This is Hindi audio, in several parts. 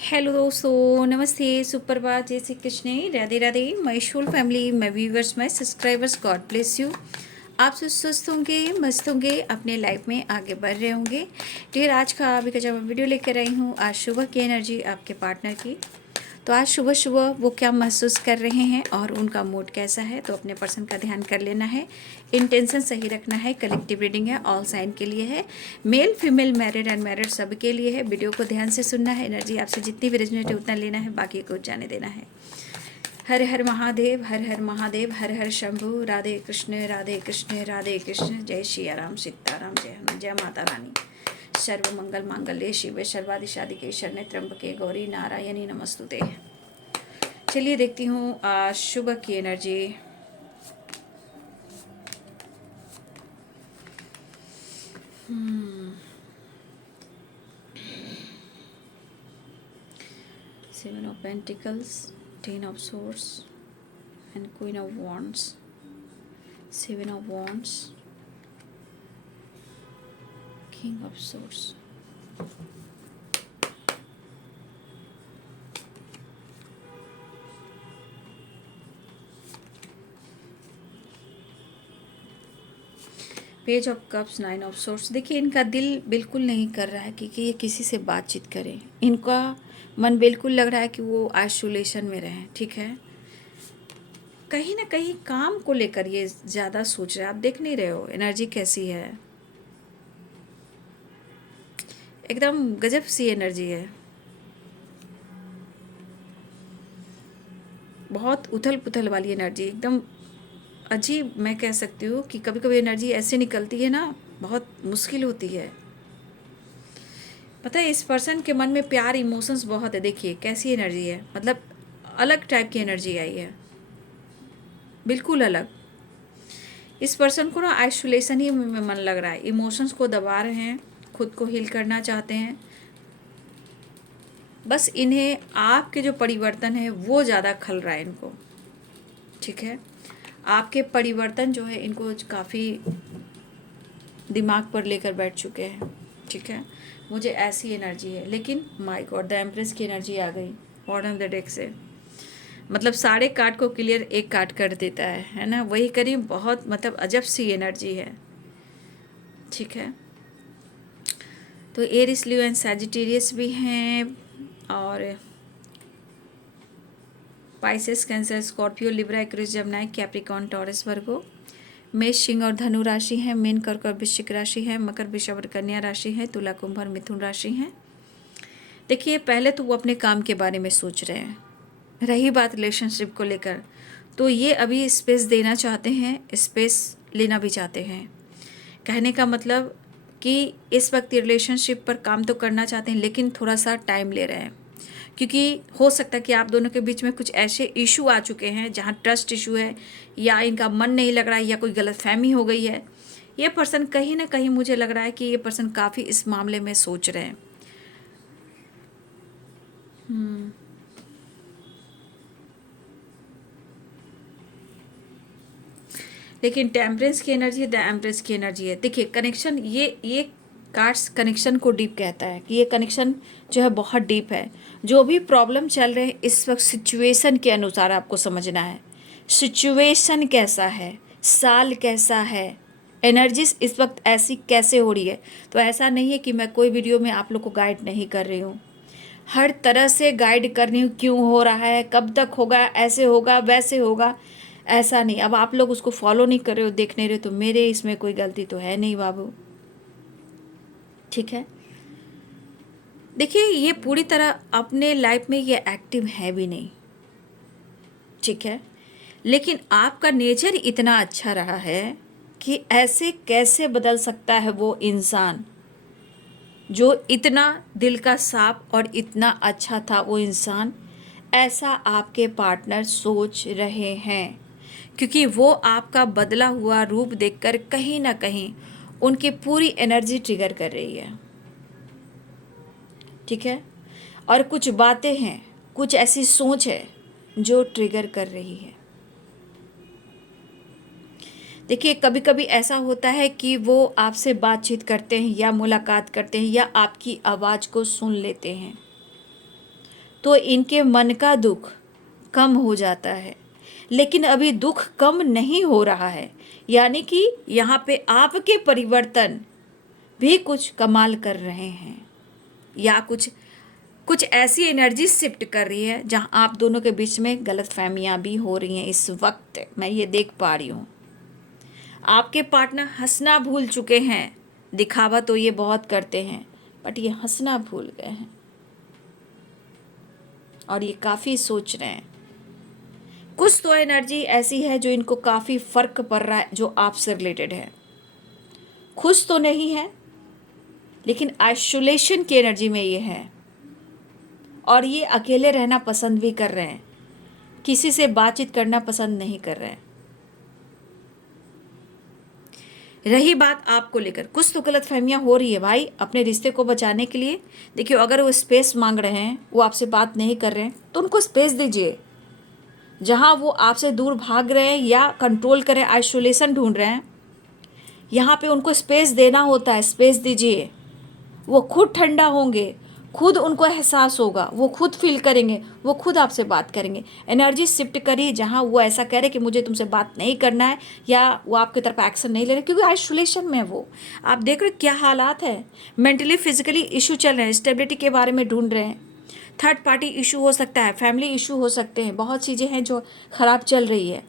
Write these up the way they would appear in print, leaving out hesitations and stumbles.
हेलो दोस्तों, नमस्ते, सुप्रभात, जय Shri Krishna, Radhe Radhe. My soul family, my viewers, my subscribers, God bless you. आप सब स्वस्थ होंगे, मस्त होंगे, अपने लाइफ में आगे बढ़ रहे होंगे। डियर, आज का अभी का जब मैं वीडियो लेकर आई हूँ, आज सुबह की एनर्जी आपके पार्टनर की। तो आज सुबह सुबह वो क्या महसूस कर रहे हैं और उनका मूड कैसा है, तो अपने पर्सन का ध्यान कर लेना है। इंटेंशन सही रखना है। कलेक्टिव रीडिंग है, ऑल साइन के लिए है, मेल फीमेल मैरिड अनमैरिड सब के लिए है। वीडियो को ध्यान से सुनना है। एनर्जी आपसे जितनी भी रेजोनेट है उतना लेना है, बाकी को जाने देना है। हर हर महादेव, हर हर महादेव, हर हर शंभु। राधे कृष्ण, राधे कृष्ण, राधे कृष्ण। जय श्री राम, सीताराम, जय हनुमान, जय माता रानी। सर्व मंगल मांगल्ये शिवे सर्वादि साधिके शरण्ये त्र्यंबके गौरी नारायणी नमस्तुते। चलिए देखती हूँ आज सुबह की energy. Seven of pentacles, ten of source and queen of wands, seven of wands, king of source. Page of cups, nine of source. देखिए, इनका दिल बिल्कुल नहीं कर रहा है कि ये किसी से बातचीत करें। इनका मन बिल्कुल लग रहा है कि वो आइसोलेशन में रहें। ठीक है, कहीं ना कहीं काम को लेकर ये ज़्यादा सोच रहे हैं। आप देख नहीं रहे हो एनर्जी कैसी है, एकदम गजब सी एनर्जी है। बहुत उथल पुथल वाली एनर्जी, एकदम अजीब। मैं कह सकती हूँ कि कभी कभी एनर्जी ऐसे निकलती है ना, बहुत मुश्किल होती है। पता है, इस पर्सन के मन में प्यार, इमोशंस बहुत है। देखिए कैसी एनर्जी है, मतलब अलग टाइप की एनर्जी आई है, बिल्कुल अलग। इस पर्सन को ना आइसोलेशन ही में मन लग रहा है, इमोशंस को दबा रहे हैं, खुद को हील करना चाहते हैं। बस इन्हें आपके जो परिवर्तन है वो ज़्यादा खल रहा है इनको। ठीक है, आपके परिवर्तन जो है इनको काफ़ी दिमाग पर लेकर बैठ चुके हैं। ठीक है, मुझे ऐसी एनर्जी है। लेकिन माय गॉड, द एम्प्रेस की एनर्जी आ गई ऑन द डेक से। मतलब सारे कार्ड को क्लियर एक कार्ड कर देता है ना, वही करीब। बहुत मतलब अजब सी एनर्जी है। ठीक है, तो एरिस, लियो एंड सैजिटेरियस भी हैं, और Pisces, Cancer, Scorpio, Libra, Aquarius, Gemini, Capricorn, Taurus, Virgo. मेष, सिंह और धनु राशि है। मीन, कर्क और वृश्चिक राशि है। मकर, वृषभ और कन्या राशि है। तुला, कुंभ और मिथुन राशि है। देखिए, पहले तो वो अपने काम के बारे में सोच रहे हैं। रही बात रिलेशनशिप को लेकर, तो ये अभी स्पेस देना चाहते हैं, स्पेस लेना भी चाहते हैं। कहने का मतलब कि इस वक्त रिलेशनशिप पर काम तो करना चाहते हैं, लेकिन थोड़ा सा टाइम ले रहे हैं। क्योंकि हो सकता है कि आप दोनों के बीच में कुछ ऐसे इशू आ चुके हैं जहाँ ट्रस्ट इशू है, या इनका मन नहीं लग रहा है, या कोई गलतफहमी हो गई है। ये पर्सन कहीं ना कहीं, मुझे लग रहा है कि ये पर्सन काफ़ी इस मामले में सोच रहे हैं। लेकिन टेम्परेंस की एनर्जी है, द एम्प्रेस की एनर्जी है। देखिए कनेक्शन, ये कार्ड्स कनेक्शन को डीप कहता है कि ये कनेक्शन जो है बहुत डीप है। जो भी प्रॉब्लम चल रहे हैं इस वक्त, सिचुएशन के अनुसार आपको समझना है। सिचुएशन कैसा है, साल कैसा है, एनर्जीज इस वक्त ऐसी कैसे हो रही है। तो ऐसा नहीं है कि मैं कोई वीडियो में आप लोग को गाइड नहीं कर रही हूँ, हर तरह से गाइड कर रही हूँ। क्यों हो रहा है, कब तक होगा, ऐसे होगा, वैसे होगा, ऐसा नहीं। अब आप लोग उसको फॉलो नहीं कर रहे हो, देख नहीं रहे हो, तो मेरे इसमें कोई गलती तो है नहीं बाबू। ठीक है, देखिए ये पूरी तरह अपने लाइफ में ये एक्टिव है भी नहीं। ठीक है, लेकिन आपका नेचर इतना अच्छा रहा है कि ऐसे कैसे बदल सकता है वो इंसान जो इतना दिल का साफ और इतना अच्छा था। वो इंसान, ऐसा आपके पार्टनर सोच रहे हैं, क्योंकि वो आपका बदला हुआ रूप देखकर कहीं ना कहीं उनकी पूरी एनर्जी ट्रिगर कर रही है। ठीक है, और कुछ बातें हैं, कुछ ऐसी सोच है जो ट्रिगर कर रही है। देखिए कभी कभी ऐसा होता है कि वो आपसे बातचीत करते हैं, या मुलाकात करते हैं, या आपकी आवाज़ को सुन लेते हैं, तो इनके मन का दुख कम हो जाता है। लेकिन अभी दुख कम नहीं हो रहा है, यानी कि यहाँ पे आपके परिवर्तन भी कुछ कमाल कर रहे हैं, या कुछ कुछ ऐसी एनर्जी शिफ्ट कर रही है जहाँ आप दोनों के बीच में गलतफहमियां भी हो रही हैं। इस वक्त मैं ये देख पा रही हूँ, आपके पार्टनर हंसना भूल चुके हैं। दिखावा तो ये बहुत करते हैं, बट ये हंसना भूल गए हैं और ये काफ़ी सोच रहे हैं। कुछ तो एनर्जी ऐसी है जो इनको काफ़ी फर्क पड़ रहा है, जो आपसे रिलेटेड है। खुश तो नहीं है, लेकिन आइसोलेशन की एनर्जी में ये है, और ये अकेले रहना पसंद भी कर रहे हैं, किसी से बातचीत करना पसंद नहीं कर रहे हैं। रही बात आपको लेकर, कुछ तो गलतफहमियां हो रही है भाई अपने रिश्ते को बचाने के लिए। देखिए, अगर वो स्पेस मांग रहे हैं, वो आपसे बात नहीं कर रहे हैं, तो उनको स्पेस दीजिए। जहां वो आपसे दूर भाग रहे हैं या कंट्रोल करें, आइसोलेशन ढूंढ रहे हैं, यहाँ पे उनको स्पेस देना होता है। स्पेस दीजिए, वो खुद ठंडा होंगे, खुद उनको एहसास होगा, वो खुद फील करेंगे, वो खुद आपसे बात करेंगे। एनर्जी शिफ्ट करिए जहाँ वो ऐसा कह रहे कि मुझे तुमसे बात नहीं करना है, या वो आपकी तरफ एक्शन नहीं ले रहे, क्योंकि आइसोलेशन में वो आप देख रहे क्या हालात है। मेंटली फिजिकली इशू चल रहे हैं, स्टेबिलिटी के बारे में ढूंढ रहे हैं, थर्ड पार्टी इशू हो सकता है, फैमिली इशू हो सकते हैं, बहुत चीज़ें हैं जो ख़राब चल रही है।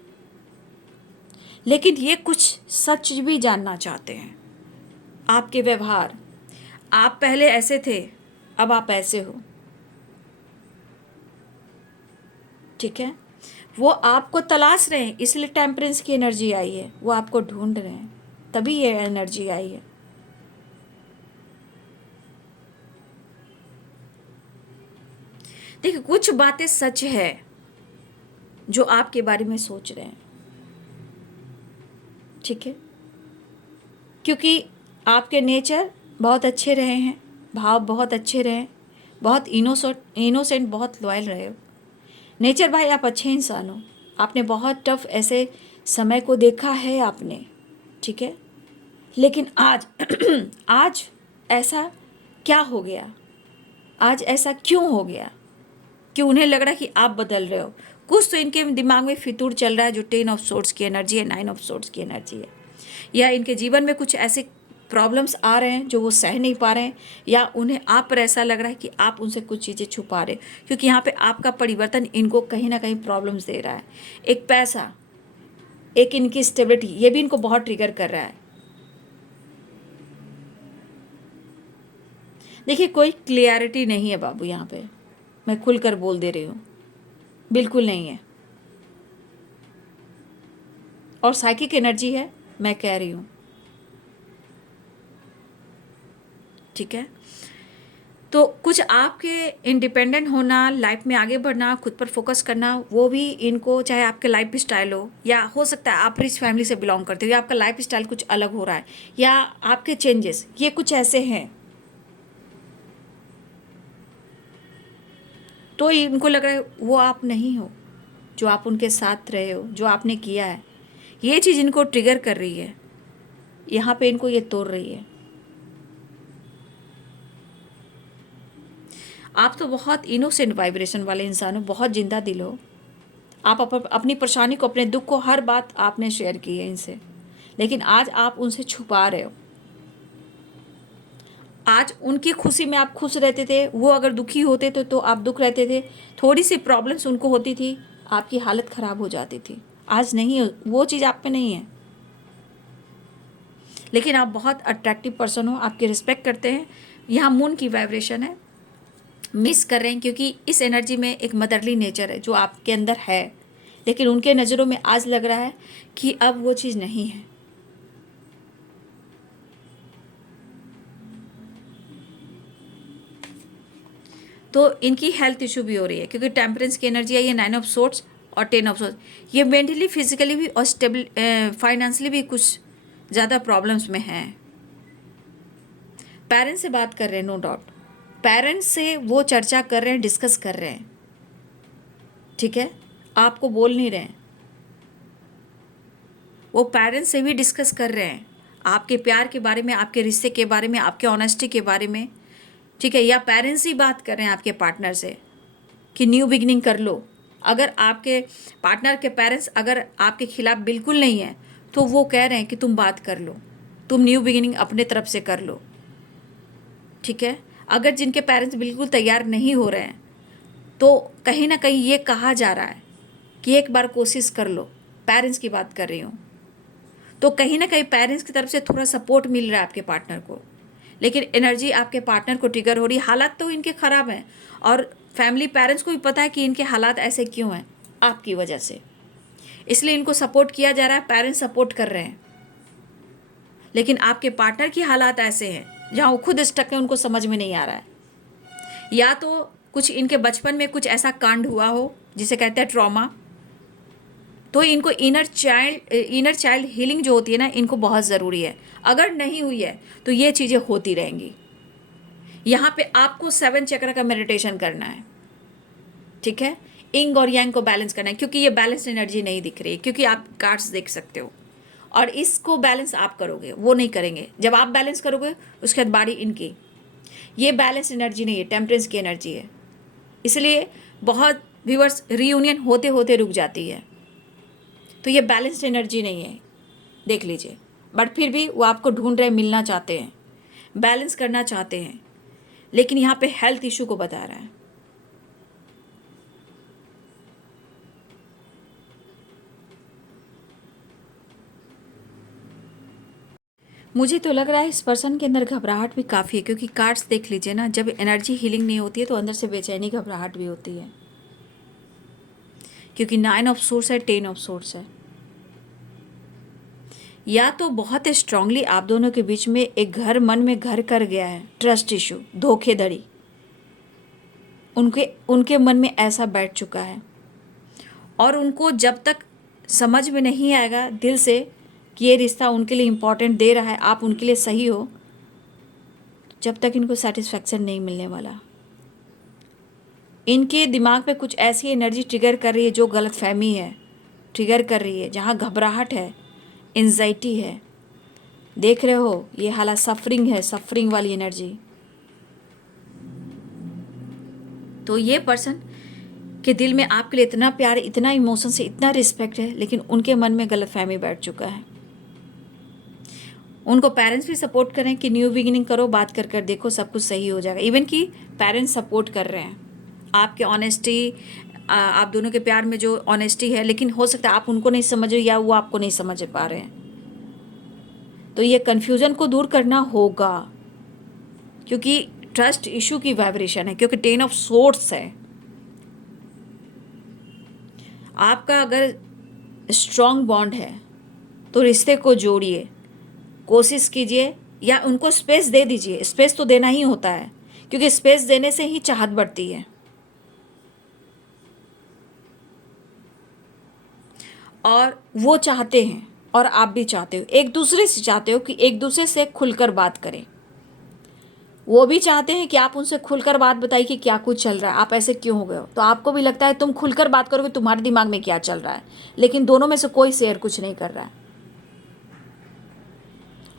लेकिन ये कुछ सच भी जानना चाहते हैं। आपके व्यवहार, आप पहले ऐसे थे, अब आप ऐसे हो, ठीक है। वो आपको तलाश रहे हैं, इसलिए टेम्परेंस की एनर्जी आई है। वो आपको ढूंढ रहे हैं, तभी ये एनर्जी आई है। देखिए, कुछ बातें सच है जो आपके बारे में सोच रहे हैं, ठीक है, क्योंकि आपके नेचर बहुत अच्छे रहे हैं, भाव बहुत अच्छे रहे, बहुत इनोसेंट, बहुत लॉयल रहे हो। नेचर भाई आप अच्छे इंसान हो, आपने बहुत टफ ऐसे समय को देखा है आपने, ठीक है। लेकिन आज आज ऐसा क्या हो गया, आज ऐसा क्यों हो गया कि उन्हें लग रहा है कि आप बदल रहे हो। कुछ तो इनके दिमाग में फितूर चल रहा है, जो 10 ऑफ सोर्ड्स की एनर्जी है, 9 ऑफ सोर्ड्स की एनर्जी है, या इनके जीवन में कुछ ऐसे प्रॉब्लम्स आ रहे हैं जो वो सह नहीं पा रहे हैं, या उन्हें आप पर ऐसा लग रहा है कि आप उनसे कुछ चीज़ें छुपा रहे, क्योंकि यहाँ पे आपका परिवर्तन इनको कहीं ना कहीं प्रॉब्लम्स दे रहा है। एक पैसा, एक इनकी स्टेबिलिटी, ये भी इनको बहुत ट्रिगर कर रहा है। देखिए, कोई क्लियरिटी नहीं है बाबू, यहाँ पे मैं खुलकर बोल दे रही हूँ, बिल्कुल नहीं है। और साइकिक एनर्जी है, मैं कह रही हूँ, ठीक है। तो कुछ आपके इंडिपेंडेंट होना, लाइफ में आगे बढ़ना, खुद पर फोकस करना, वो भी इनको, चाहे आपके लाइफ स्टाइल हो, या हो सकता है आप रिच फैमिली से बिलोंग करते हो, या आपका लाइफ स्टाइल कुछ अलग हो रहा है, या आपके चेंजेस ये कुछ ऐसे हैं, तो इनको लग रहा है वो आप नहीं हो, जो आप उनके साथ रहे हो, जो आपने किया है। ये चीज़ इनको ट्रिगर कर रही है, यहाँ पे इनको ये तोड़ रही है। आप तो बहुत इनोसेंट वाइब्रेशन वाले इंसान हो, बहुत जिंदा दिल हो। आप अपनी परेशानी को, अपने दुख को, हर बात आपने शेयर की है इनसे, लेकिन आज आप उनसे छुपा रहे हो। आज उनकी खुशी में आप खुश रहते थे, वो अगर दुखी होते थे तो आप दुख रहते थे, थोड़ी सी प्रॉब्लम्स उनको होती थी, आपकी हालत ख़राब हो जाती थी। आज नहीं, वो चीज़ आप में नहीं है। लेकिन आप बहुत अट्रैक्टिव पर्सन हो, आपकी रिस्पेक्ट करते हैं। यहाँ मून की वाइब्रेशन है, मिस कर रहे हैं, क्योंकि इस एनर्जी में एक मदरली नेचर है जो आपके अंदर है, लेकिन उनके नज़रों में आज लग रहा है कि अब वो चीज़ नहीं है। तो इनकी हेल्थ इशू भी हो रही है, क्योंकि टेम्परेंस की एनर्जी आई है, 9 ऑफ सोर्ड्स और 10 ऑफ सोर्ड्स। ये मेंटली फिजिकली भी और स्टेबल फाइनेंशियली भी कुछ ज़्यादा प्रॉब्लम्स में हैं। पेरेंट्स से बात कर रहे हैं, नो डाउट, पेरेंट्स से वो चर्चा कर रहे हैं, डिस्कस कर रहे हैं, ठीक है, आपको बोल नहीं रहे हैं। वो पेरेंट्स से भी डिस्कस कर रहे हैं आपके प्यार के बारे में, आपके रिश्ते के बारे में, आपके ऑनेस्टी के बारे में, ठीक है, या पेरेंट्स ही बात कर रहे हैं आपके पार्टनर से। कि न्यू बिगिनिंग कर लो। अगर आपके पार्टनर के पेरेंट्स अगर आपके खिलाफ बिल्कुल नहीं है तो वो कह रहे हैं कि तुम बात कर लो, तुम न्यू बिगिनिंग अपने तरफ से कर लो, ठीक है। अगर जिनके पेरेंट्स बिल्कुल तैयार नहीं हो रहे हैं तो कहीं ना कहीं ये कहा जा रहा है कि एक बार कोशिश कर लो, पेरेंट्स की बात कर रही हूँ। तो कहीं ना कहीं पेरेंट्स की तरफ से थोड़ा सपोर्ट मिल रहा है आपके पार्टनर को, लेकिन एनर्जी आपके पार्टनर को ट्रिगर हो रही है। हालात तो इनके ख़राब हैं और फैमिली पेरेंट्स को भी पता है कि इनके हालात ऐसे क्यों हैं, आपकी वजह से, इसलिए इनको सपोर्ट किया जा रहा है, पेरेंट्स सपोर्ट कर रहे हैं। लेकिन आपके पार्टनर की हालात ऐसे हैं जहाँ वो खुद स्टक है, उनको समझ में नहीं आ रहा है। या तो कुछ इनके बचपन में कुछ ऐसा कांड हुआ हो जिसे कहते हैं ट्रॉमा, तो इनको इनर चाइल्ड हीलिंग जो होती है ना, इनको बहुत ज़रूरी है। अगर नहीं हुई है तो ये चीज़ें होती रहेंगी। यहाँ पे आपको 7 चक्र का मेडिटेशन करना है, ठीक है। इंग और यांग को बैलेंस करना है, क्योंकि ये बैलेंस एनर्जी नहीं दिख रही है, क्योंकि आप कार्ड्स देख सकते हो और इसको बैलेंस आप करोगे, वो नहीं करेंगे। जब आप बैलेंस करोगे उसके बाद बारी इनकी, ये बैलेंस एनर्जी नहीं है, टेम्परेंस की एनर्जी है। इसलिए बहुत व्यूअर्स रीयूनियन होते होते रुक जाती है, तो ये बैलेंस्ड एनर्जी नहीं है, देख लीजिए। बट फिर भी वो आपको ढूंढ रहे, मिलना चाहते हैं, बैलेंस करना चाहते हैं, लेकिन यहाँ पे हेल्थ इशू को बता रहा है। मुझे तो लग रहा है इस पर्सन के अंदर घबराहट भी काफ़ी है, क्योंकि कार्ड्स देख लीजिए ना, जब एनर्जी हीलिंग नहीं होती है तो अंदर से बेचैनी घबराहट भी होती है, क्योंकि 9 ऑफ सोर्स है, 10 ऑफ सोर्स है। या तो बहुत स्ट्रांगली आप दोनों के बीच में एक घर मन में घर कर गया है, ट्रस्ट इशू, धोखेधड़ी उनके उनके मन में ऐसा बैठ चुका है, और उनको जब तक समझ में नहीं आएगा दिल से कि ये रिश्ता उनके लिए इम्पोर्टेंट दे रहा है, आप उनके लिए सही हो, जब तक इनको सेटिस्फैक्शन नहीं मिलने वाला। इनके दिमाग में कुछ ऐसी एनर्जी ट्रिगर कर रही है जो गलतफहमी है, ट्रिगर कर रही है, जहाँ घबराहट है, एंजाइटी है। देख रहे हो, ये हालात सफरिंग है, सफरिंग वाली एनर्जी। तो ये पर्सन के दिल में आपके लिए इतना प्यार, इतना इमोशन से इतना रिस्पेक्ट है, लेकिन उनके मन में गलतफहमी बैठ चुका है। उनको पेरेंट्स भी सपोर्ट करें कि न्यू बिगिनिंग करो, बात कर कर देखो, सब कुछ सही हो जाएगा। इवन कि पेरेंट्स सपोर्ट कर रहे हैं आपके ऑनेस्टी, आप दोनों के प्यार में जो ऑनेस्टी है, लेकिन हो सकता है आप उनको नहीं समझ रहे या वो आपको नहीं समझ पा रहे हैं। तो ये कन्फ्यूज़न को दूर करना होगा, क्योंकि ट्रस्ट इशू की वाइब्रेशन है, क्योंकि 10 ऑफ सोर्ड्स है। आपका अगर स्ट्रॉन्ग बॉन्ड है तो रिश्ते को जोड़िए, कोशिश कीजिए, या उनको स्पेस दे दीजिए। स्पेस तो देना ही होता है, क्योंकि स्पेस देने से ही चाहत बढ़ती है। और वो चाहते हैं और आप भी चाहते हो, एक दूसरे से चाहते हो कि एक दूसरे से खुलकर बात करें। वो भी चाहते हैं कि आप उनसे खुलकर बात बताइए कि क्या कुछ चल रहा है, आप ऐसे क्यों हो गए हो। तो आपको भी लगता है तुम खुलकर बात करोगे, तुम्हारे दिमाग में क्या चल रहा है, लेकिन दोनों में से कोई शेयर कुछ नहीं कर रहा है,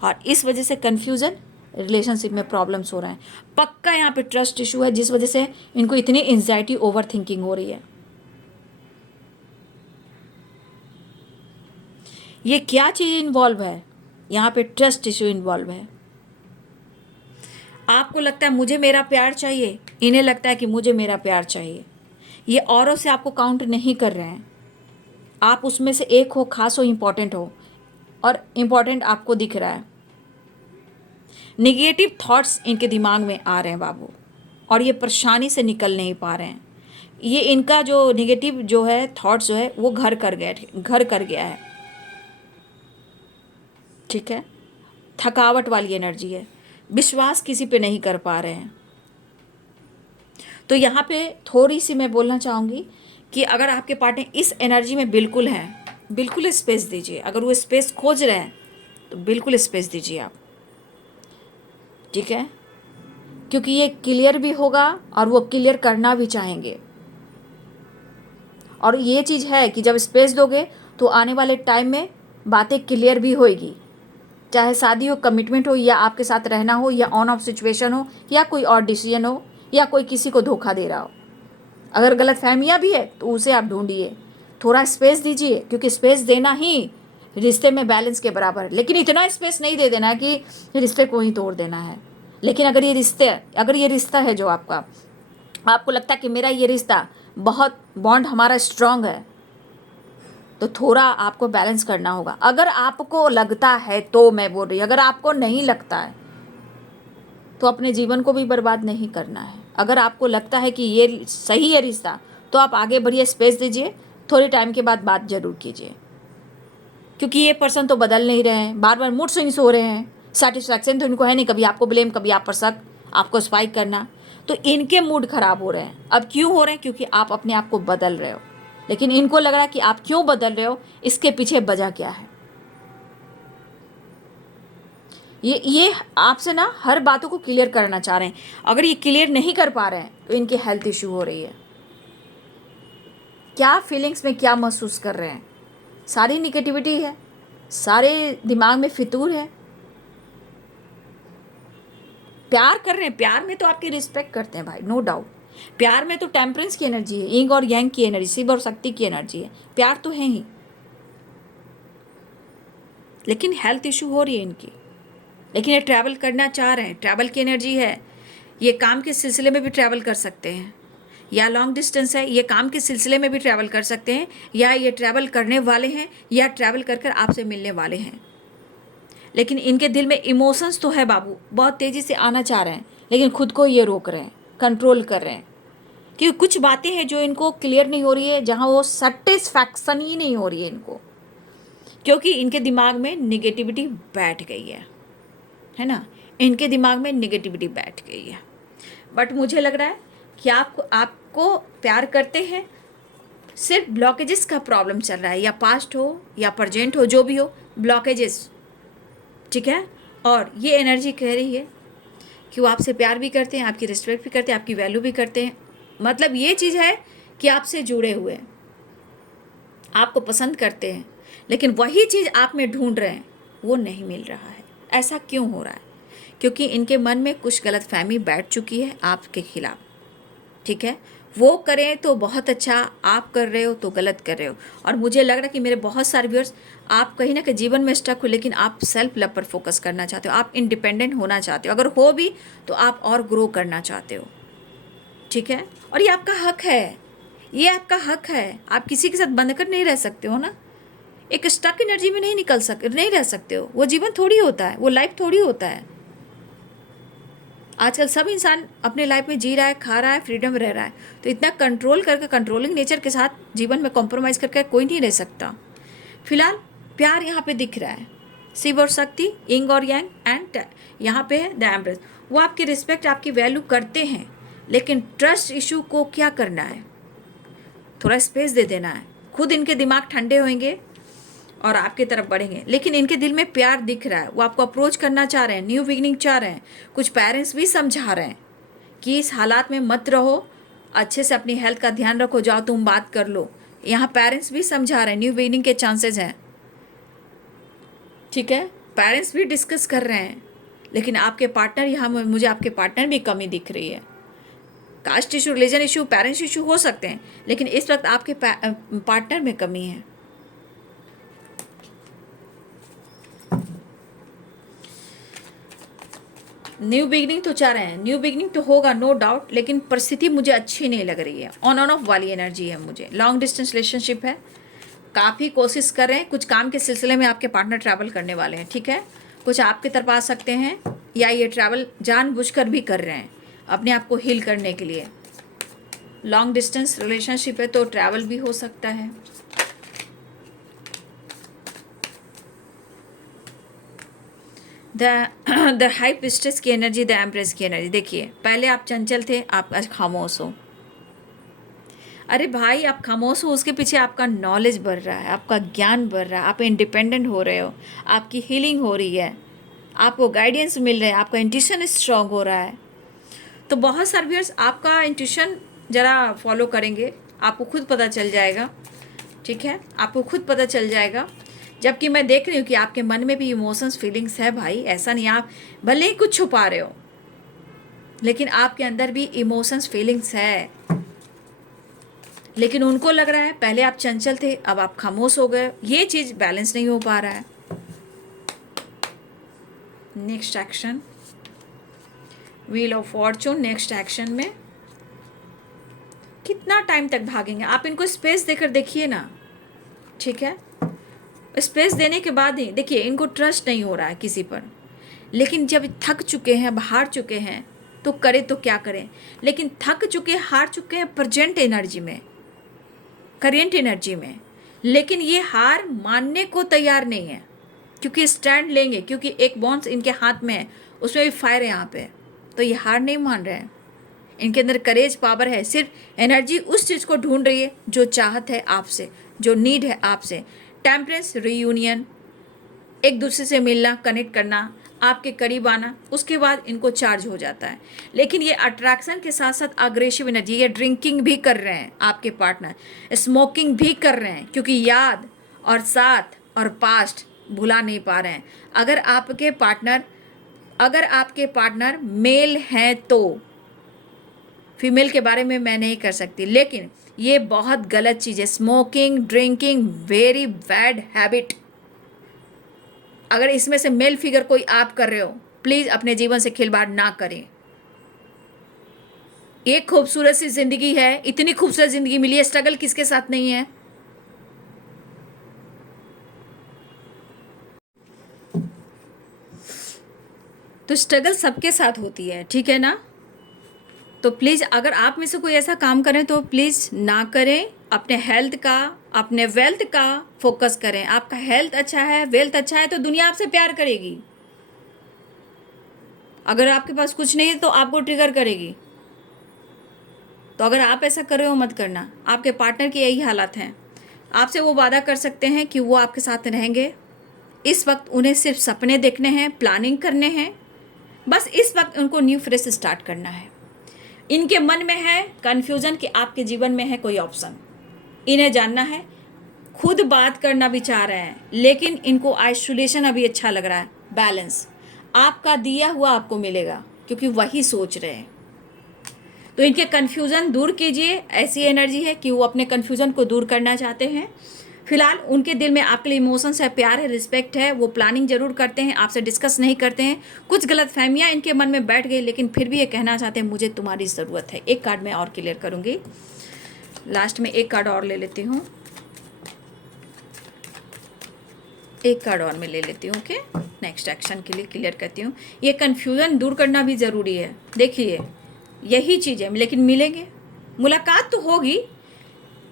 और इस वजह से कन्फ्यूज़न, रिलेशनशिप में प्रॉब्लम्स हो रहे हैं। पक्का यहाँ पे ट्रस्ट इशू है, जिस वजह से इनको इतनी एंजाइटी, ओवर थिंकिंग हो रही है। ये क्या चीज़ इन्वॉल्व है, यहाँ पे ट्रस्ट इशू इन्वॉल्व है। आपको लगता है मुझे मेरा प्यार चाहिए, इन्हें लगता है कि मुझे मेरा प्यार चाहिए। ये औरों से आपको काउंट नहीं कर रहे हैं, आप उसमें से एक हो, खास हो, इम्पॉर्टेंट हो, और इम्पॉर्टेंट आपको दिख रहा है। निगेटिव थॉट्स इनके दिमाग में आ रहे हैं बाबू, और ये परेशानी से निकल नहीं पा रहे हैं। ये इनका जो निगेटिव जो है थॉट्स जो है वो घर कर गया है, ठीक है। थकावट वाली एनर्जी है, विश्वास किसी पे नहीं कर पा रहे हैं। तो यहाँ पे थोड़ी सी मैं बोलना चाहूँगी कि अगर आपके पार्टनर इस एनर्जी में बिल्कुल हैं, बिल्कुल स्पेस दीजिए। अगर वो स्पेस खोज रहे हैं तो बिल्कुल स्पेस दीजिए आप, ठीक है, क्योंकि ये क्लियर भी होगा और वो क्लियर करना भी चाहेंगे। और ये चीज़ है कि जब स्पेस दोगे तो आने वाले टाइम में बातें क्लियर भी होएगी, चाहे शादी हो, कमिटमेंट हो, या आपके साथ रहना हो, या ऑन ऑफ सिचुएशन हो, या कोई और डिसीजन हो, या कोई किसी को धोखा दे रहा हो। अगर गलत फहमियाँ भी है तो उसे आप ढूंढिए, थोड़ा स्पेस दीजिए, क्योंकि स्पेस देना ही रिश्ते में बैलेंस के बराबर है। लेकिन इतना स्पेस नहीं दे देना कि रिश्ते को ही तोड़ देना है। लेकिन अगर ये रिश्ता है जो आपको लगता है कि मेरा ये रिश्ता बहुत बॉन्ड हमारा स्ट्रांग है, तो थोड़ा आपको बैलेंस करना होगा। अगर आपको लगता है तो मैं बोल रही, अगर आपको नहीं लगता है तो अपने जीवन को भी बर्बाद नहीं करना है। अगर आपको लगता है कि ये सही है रिश्ता, तो आप आगे बढ़िए, स्पेस दीजिए, थोड़ी टाइम के बाद बात जरूर कीजिए, क्योंकि ये पर्सन तो बदल नहीं रहे हैं, बार बार मूड स्विंग्स हो रहे हैं, सेटिस्फैक्शन तो इनको है नहीं, कभी आपको ब्लेम, कभी आप पर शक, आपको स्पाइक करना, तो इनके मूड खराब हो रहे हैं। अब क्यों हो रहे हैं? क्योंकि आप अपने आप को बदल रहे हो, लेकिन इनको लग रहा है कि आप क्यों बदल रहे हो, इसके पीछे वजह क्या है। ये आपसे ना हर बातों को क्लियर करना चाह रहे हैं। अगर ये क्लियर नहीं कर पा रहे हैं तो इनकी हेल्थ इशू हो रही है। क्या फीलिंग्स में क्या महसूस कर रहे हैं? सारी निगेटिविटी है, सारे दिमाग में फितूर है। प्यार कर रहे हैं, प्यार में तो आपकी रिस्पेक्ट करते हैं भाई, नो डाउट। प्यार में तो टेम्परेंस की एनर्जी है, यिंग और यांग की एनर्जी, शिव और शक्ति की एनर्जी है, प्यार तो है ही। लेकिन हेल्थ इशू हो रही है इनकी। लेकिन ये ट्रैवल करना चाह रहे हैं, ट्रैवल की एनर्जी है। ये काम के सिलसिले में भी ट्रैवल कर सकते हैं, या लॉन्ग डिस्टेंस है, ये काम के सिलसिले में भी ट्रैवल कर सकते हैं, या ये ट्रैवल करने वाले हैं, या ट्रैवल कर कर आपसे मिलने वाले हैं। लेकिन इनके दिल में इमोशंस तो है बाबू, बहुत तेज़ी से आना चाह रहे हैं, लेकिन खुद को ये रोक रहे हैं, कंट्रोल कर रहे हैं, क्योंकि कुछ बातें हैं जो इनको क्लियर नहीं हो रही है, जहाँ वो सेटिस्फैक्शन ही नहीं हो रही है इनको, क्योंकि इनके दिमाग में निगेटिविटी बैठ गई है ना, इनके दिमाग में निगेटिविटी बैठ गई है। बट मुझे लग रहा है कि आपको प्यार करते हैं, सिर्फ ब्लॉकेजेस का प्रॉब्लम चल रहा है, या पास्ट हो या प्रेजेंट हो, जो भी हो, ब्लॉकेजेस, ठीक है। और ये एनर्जी कह रही है कि वो आपसे प्यार भी करते हैं, आपकी रिस्पेक्ट भी करते हैं, आपकी वैल्यू भी करते हैं। मतलब ये चीज़ है कि आपसे जुड़े हुए हैं, आपको पसंद करते हैं, लेकिन वही चीज़ आप में ढूंढ रहे हैं, वो नहीं मिल रहा है। ऐसा क्यों हो रहा है? क्योंकि इनके मन में कुछ गलतफहमी बैठ चुकी है आपके खिलाफ, ठीक है। वो करें तो बहुत अच्छा, आप कर रहे हो तो गलत कर रहे हो। और मुझे लग रहा है कि मेरे बहुत सारे व्यूअर्स, आप कहीं ना कहीं जीवन में स्टक हो, लेकिन आप सेल्फ लव पर फोकस करना चाहते हो, आप इंडिपेंडेंट होना चाहते हो, अगर हो भी तो आप और ग्रो करना चाहते हो, ठीक है। और ये आपका हक है, ये आपका हक है। आप किसी के साथ बंध कर नहीं रह सकते हो ना, एक स्टक एनर्जी में नहीं रह सकते हो। वो जीवन थोड़ी होता है, वो लाइफ थोड़ी होता है। आजकल सब इंसान अपने लाइफ में जी रहा है, खा रहा है, फ्रीडम रह रहा है, तो इतना कंट्रोल करके, कंट्रोलिंग नेचर के साथ जीवन में कॉम्प्रोमाइज़ करके कोई नहीं रह सकता। फिलहाल प्यार यहाँ पे दिख रहा है, शिव और शक्ति, यिंग और यांग, एंड यहाँ पे है द एम्प्रेस। वो आपकी रिस्पेक्ट, आपकी वैल्यू करते हैं, लेकिन ट्रस्ट इशू को क्या करना है, थोड़ा स्पेस दे देना है। खुद इनके दिमाग ठंडे होंगे और आपकी तरफ बढ़ेंगे, लेकिन इनके दिल में प्यार दिख रहा है, वो आपको अप्रोच करना चाह रहे हैं, न्यू बिगिनिंग चाह रहे हैं। कुछ पेरेंट्स भी समझा रहे हैं कि इस हालात में मत रहो, अच्छे से अपनी हेल्थ का ध्यान रखो, जाओ तुम बात कर लो। यहाँ पेरेंट्स भी समझा रहे हैं, न्यू बिगिनिंग के चांसेस हैं, ठीक है। पेरेंट्स भी डिस्कस कर रहे हैं, लेकिन आपके पार्टनर, यहाँ मुझे आपके पार्टनर भी कमी दिख रही है। Caste issue, religion issue, parents issue हो सकते हैं, लेकिन इस वक्त आपके पार्टनर में कमी है। न्यू बिगनिंग तो चाह रहे हैं, न्यू बिगनिंग तो होगा नो डाउट, लेकिन परिस्थिति मुझे अच्छी नहीं लग रही है। ऑन ऑफ वाली एनर्जी है मुझे, लॉन्ग डिस्टेंस रिलेशनशिप है, काफ़ी कोशिश कर रहे हैं, कुछ काम के सिलसिले में आपके पार्टनर ट्रैवल करने वाले हैं, ठीक है। कुछ आपकी तरफ आ सकते हैं, या ये ट्रैवल जानबूझकर भी कर रहे हैं अपने आप को हील करने के लिए। लॉन्ग डिस्टेंस रिलेशनशिप है तो ट्रैवल भी हो सकता है। द हाई प्रिस्टेस की एनर्जी, द एम्प्रेस की एनर्जी। देखिए, पहले आप चंचल थे, आप आज खामोश हो। अरे भाई, आप खामोश हो, उसके पीछे आपका नॉलेज बढ़ रहा है, आपका ज्ञान बढ़ रहा है, आप इंडिपेंडेंट हो रहे हो, आपकी हीलिंग हो रही है, आपको गाइडेंस मिल रहा है, आपका इंट्यूशन स्ट्रॉन्ग हो रहा है। तो बहुत सारे व्यूअर्स आपका इंट्यूशन ज़रा फॉलो करेंगे, आपको खुद पता चल जाएगा, ठीक है, आपको खुद पता चल जाएगा। जबकि मैं देख रही हूँ कि आपके मन में भी इमोशंस, फीलिंग्स है भाई, ऐसा नहीं आप भले ही कुछ छुपा रहे हो, लेकिन आपके अंदर भी इमोशंस, फीलिंग्स है। लेकिन उनको लग रहा है पहले आप चंचल थे, अब आप खामोश हो गए। ये चीज़ बैलेंस नहीं हो पा रहा है। Next action, wheel of Fortune. Next action में कितना टाइम तक भागेंगे आप? इनको स्पेस देकर देखिए ना, ठीक है? स्पेस देने के बाद ही देखिए, इनको ट्रस्ट नहीं हो रहा है किसी पर, लेकिन जब थक चुके हैं, हार चुके हैं, तो करें तो क्या करें? लेकिन थक चुके, हार चुके हैं प्रेजेंट एनर्जी में, करेंट एनर्जी में, लेकिन ये हार मानने को तैयार नहीं है, क्योंकि स्टैंड लेंगे, क्योंकि एक बॉन्स इनके हाथ में है, उसमें भी फायर है यहाँ पे, तो ये हार नहीं मान रहे हैं। इनके अंदर करेज, पावर है, सिर्फ एनर्जी उस चीज़ को ढूंढ रही है जो चाहत है आपसे, जो नीड है आपसे। टेम्परेंस, रियूनियन, एक दूसरे से मिलना, कनेक्ट करना, आपके करीब आना, उसके बाद इनको चार्ज हो जाता है। लेकिन ये अट्रैक्शन के साथ साथ अग्रेसिव एनर्जी, ये ड्रिंकिंग भी कर रहे हैं आपके पार्टनर, स्मोकिंग भी कर रहे हैं, क्योंकि याद और साथ और पास्ट भुला नहीं पा रहे हैं। अगर आपके पार्टनर मेल हैं तो, फीमेल के बारे में मैं नहीं कर सकती, लेकिन ये बहुत गलत चीज़ है। Smoking, drinking, very bad habit. अगर इसमें से मेल फिगर कोई आप कर रहे हो, प्लीज़ अपने जीवन से खिलवाड़ ना करें। एक खूबसूरत सी जिंदगी है, इतनी खूबसूरत जिंदगी मिली है, स्ट्रगल किसके साथ नहीं है? तो स्ट्रगल सबके साथ होती है, ठीक है ना? तो प्लीज़ अगर आप में से कोई ऐसा काम करें तो प्लीज़ ना करें। अपने हेल्थ का, अपने वेल्थ का फोकस करें। आपका हेल्थ अच्छा है, वेल्थ अच्छा है, तो दुनिया आपसे प्यार करेगी। अगर आपके पास कुछ नहीं है तो आपको ट्रिगर करेगी। तो अगर आप ऐसा कर रहे हो, मत करना। आपके पार्टनर की यही हालत है। आपसे वो वादा कर सकते हैं कि वो आपके साथ रहेंगे। इस वक्त उन्हें सिर्फ सपने देखने हैं, प्लानिंग करने हैं। बस इस वक्त उनको न्यू फ्रेश स्टार्ट करना है। इनके मन में है कन्फ्यूजन कि आपके जीवन में है कोई ऑप्शन। इन्हें जानना है, खुद बात करना भी चाह रहे हैं, लेकिन इनको आइसोलेशन अभी अच्छा लग रहा है। बैलेंस आपका दिया हुआ आपको मिलेगा, क्योंकि वही सोच रहे हैं। तो इनके कन्फ्यूज़न दूर कीजिए। ऐसी एनर्जी है कि वो अपने कन्फ्यूज़न को दूर करना चाहते हैं। फिलहाल उनके दिल में आपके लिए इमोशंस है, प्यार है, रिस्पेक्ट है। वो प्लानिंग जरूर करते हैं, आपसे डिस्कस नहीं करते हैं। कुछ गलतफहमियां इनके मन में बैठ गई, लेकिन फिर भी ये कहना चाहते हैं मुझे तुम्हारी ज़रूरत है। एक कार्ड मैं और क्लियर करूंगी, लास्ट में एक कार्ड और ले लेती हूँ। एक कार्ड और मैं ले लेती हूँ। ओके, नेक्स्ट एक्शन के लिए क्लियर करती हूँ। ये कन्फ्यूज़न दूर करना भी ज़रूरी है। देखिए, यही चीज़ है, लेकिन मिलेंगे, मुलाकात तो होगी,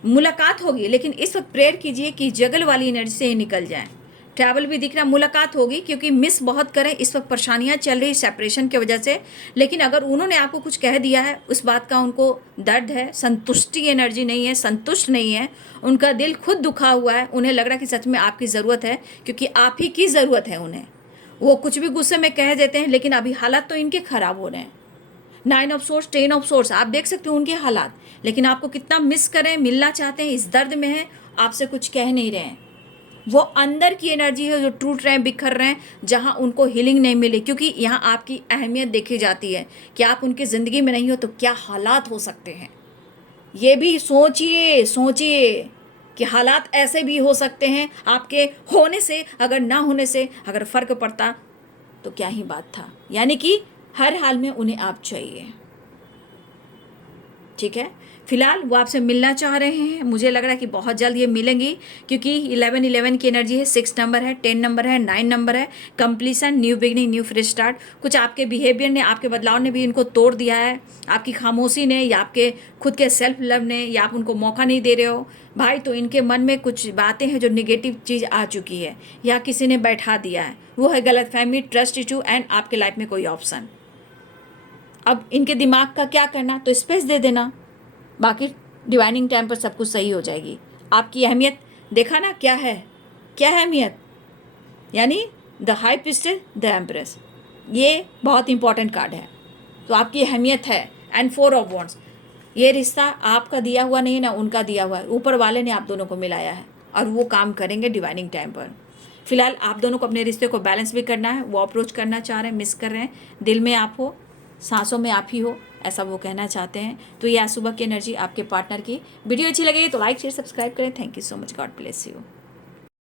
मुलाकात होगी, लेकिन इस वक्त प्रेयर कीजिए कि जगल वाली एनर्जी से ही निकल जाए। ट्रैवल भी दिख रहा, मुलाकात होगी, क्योंकि मिस बहुत करें। इस वक्त परेशानियां चल रही सेपरेशन की वजह से, लेकिन अगर उन्होंने आपको कुछ कह दिया है, उस बात का उनको दर्द है, संतुष्टि एनर्जी नहीं है, संतुष्ट नहीं है, उनका दिल खुद दुखा हुआ है। उन्हें लग रहा है कि सच में आपकी ज़रूरत है, क्योंकि आप ही की ज़रूरत है उन्हें। वो कुछ भी गुस्से में कह देते हैं, लेकिन अभी हालात तो इनके ख़राब हो रहे हैं। 9 ऑफ सोर्स, 10 ऑफ सोर्स, आप देख सकते हो उनके हालात, लेकिन आपको कितना मिस करें, मिलना चाहते हैं, इस दर्द में है, आपसे कुछ कह नहीं रहे हैं। वो अंदर की एनर्जी है जो टूट रहे हैं, बिखर रहे हैं, जहां उनको हीलिंग नहीं मिली, क्योंकि यहां आपकी अहमियत देखी जाती है कि आप उनकी ज़िंदगी में नहीं हो तो क्या हालात हो सकते हैं। ये भी सोचिए, सोचिए कि हालात ऐसे भी हो सकते हैं। आपके होने से, अगर ना होने से अगर फ़र्क पड़ता तो क्या ही बात था। यानी कि हर हाल में उन्हें आप चाहिए, ठीक है? फिलहाल वो आपसे मिलना चाह रहे हैं। मुझे लग रहा है कि बहुत जल्द ये मिलेंगी, क्योंकि 11 की एनर्जी है, 6 नंबर है, 10 नंबर है, 9 नंबर है। Completion, new beginning, new fresh start. कुछ आपके बिहेवियर ने, आपके बदलाव ने भी इनको तोड़ दिया है। आपकी खामोशी ने, या आपके खुद के सेल्फ लव ने, या आप उनको मौका नहीं दे रहे हो भाई, तो इनके मन में कुछ बातें हैं जो निगेटिव चीज़ आ चुकी है, या किसी ने बैठा दिया है। वो है गलतफहमी, ट्रस्ट इशू, एंड आपके लाइफ में कोई ऑप्शन। अब इनके दिमाग का क्या करना, तो स्पेस दे देना, बाकी डिवाइनिंग टाइम पर सब कुछ सही हो जाएगी। आपकी अहमियत देखा ना क्या है, क्या है अहमियत, यानी the high priestess, the empress. ये बहुत इंपॉर्टेंट कार्ड है, तो आपकी अहमियत है। एंड 4 ऑफ वॉन्ड्स, ये रिश्ता आपका दिया हुआ नहीं है ना उनका दिया हुआ है, ऊपर वाले ने आप दोनों को मिलाया है, और वो काम करेंगे डिवाइनिंग टाइम पर। फिलहाल आप दोनों को अपने रिश्ते को बैलेंस भी करना है। वो अप्रोच करना चाह रहे हैं, मिस कर रहे हैं, दिल में आप हो, सांसों में आप ही हो, ऐसा वो कहना चाहते हैं। तो ये आज सुबह की एनर्जी आपके पार्टनर की। वीडियो अच्छी लगी तो लाइक शेयर सब्सक्राइब करें। Thank you so much, God bless you.